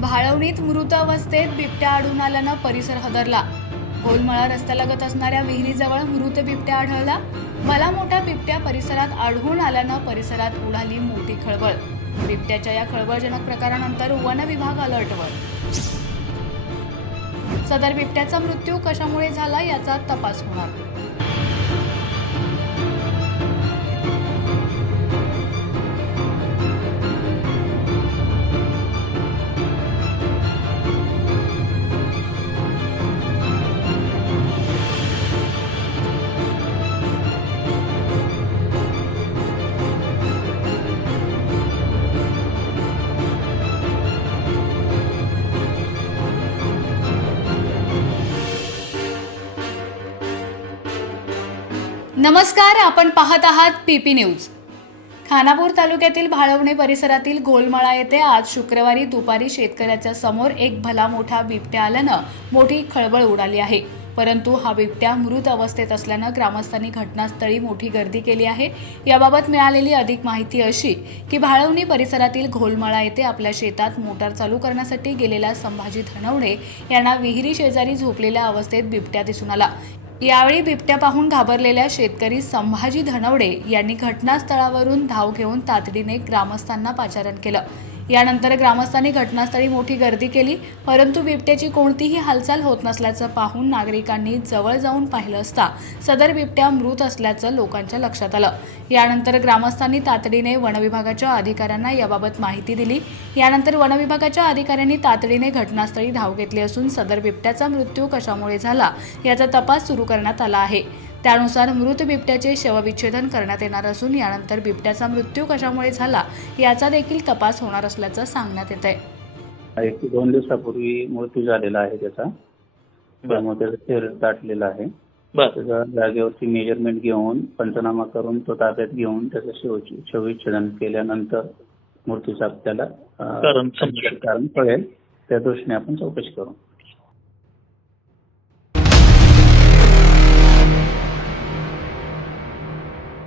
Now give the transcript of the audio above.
भाळवणीत मृत अवस्थेत बिबट्या आढळून आल्यानं परिसर हदरला. गोलमळा रस्त्यालगत असणाऱ्या विहिरीजवळ मृत बिबट्या आढळला. मला मोठा बिबट्या परिसरात आढळून आल्यानं परिसरात उडाली मोठी खळबळ. बिबट्याच्या या खळबळजनक प्रकारानंतर वन विभाग अलर्टवर सदर बिबट्याचा मृत्यू कशामुळे झाला याचा तपास होणार. नमस्कार आपण पाहत आहात पीपी न्यूज. खानापूर तालुक्यातील भाळवणे परिसरातील गोलमाळा येथे आज शुक्रवारी दुपारी शेतकऱ्याच्या समोर एक भला मोठा बिबट्या आल्यानं मोठी खळबळ उडाली आहे. परंतु हा बिबट्या मृत अवस्थेत असल्यानं ग्रामस्थांनी घटनास्थळी मोठी गर्दी केली आहे. याबाबत मिळालेली अधिक माहिती अशी की भाळवणी परिसरातील घोलमळा येथे आपल्या शेतात मोटार चालू करण्यासाठी गेलेला संभाजी धनवडे यांना विहिरी शेजारी झोपलेल्या अवस्थेत बिबट्या दिसून आला. यावेळी बिबट्या पाहून घाबरलेल्या शेतकरी संभाजी धनवडे यांनी घटनास्थळावरून धाव घेऊन तातडीने ग्रामस्थांना पाचारण केलं. यानंतर ग्रामस्थांनी घटनास्थळी मोठी गर्दी केली परंतु बिबट्याची कोणतीही हालचाल होत नसल्याचं पाहून नागरिकांनी जवळ जाऊन पाहिलं असता सदर बिबट्या मृत असल्याचं लोकांच्या लक्षात आलं. यानंतर ग्रामस्थांनी तातडीने वनविभागाच्या अधिकाऱ्यांना याबाबत माहिती दिली. यानंतर वनविभागाच्या अधिकाऱ्यांनी तातडीने घटनास्थळी धाव घेतली असून सदर बिबट्याचा मृत्यू कशामुळे झाला याचा तपास सुरू करण्यात आला आहे. त्यानुसार मृत बिबट्याचे शवविच्छेदन करण्यात येणार असून यानंतर बिबट्याचा मृत्यू कशामुळे झाला याचा देखील तपास होणार असल्याचं सांगण्यात येत आहे एक दोन दिवसापूर्वी मृत्यू झालेला आहे त्याचा. त्यामुळे त्याचं शरीर दाटलेलं आहे. त्याचा जागेवरती मेजरमेंट घेऊन पंचनामा करून तो ताब्यात घेऊन त्याचं शव शवविच्छेदन केल्यानंतर मृत्यूचा आपल्याला शकतं. कारण कळेल. त्या दृष्टीने आपण चौकशी करू.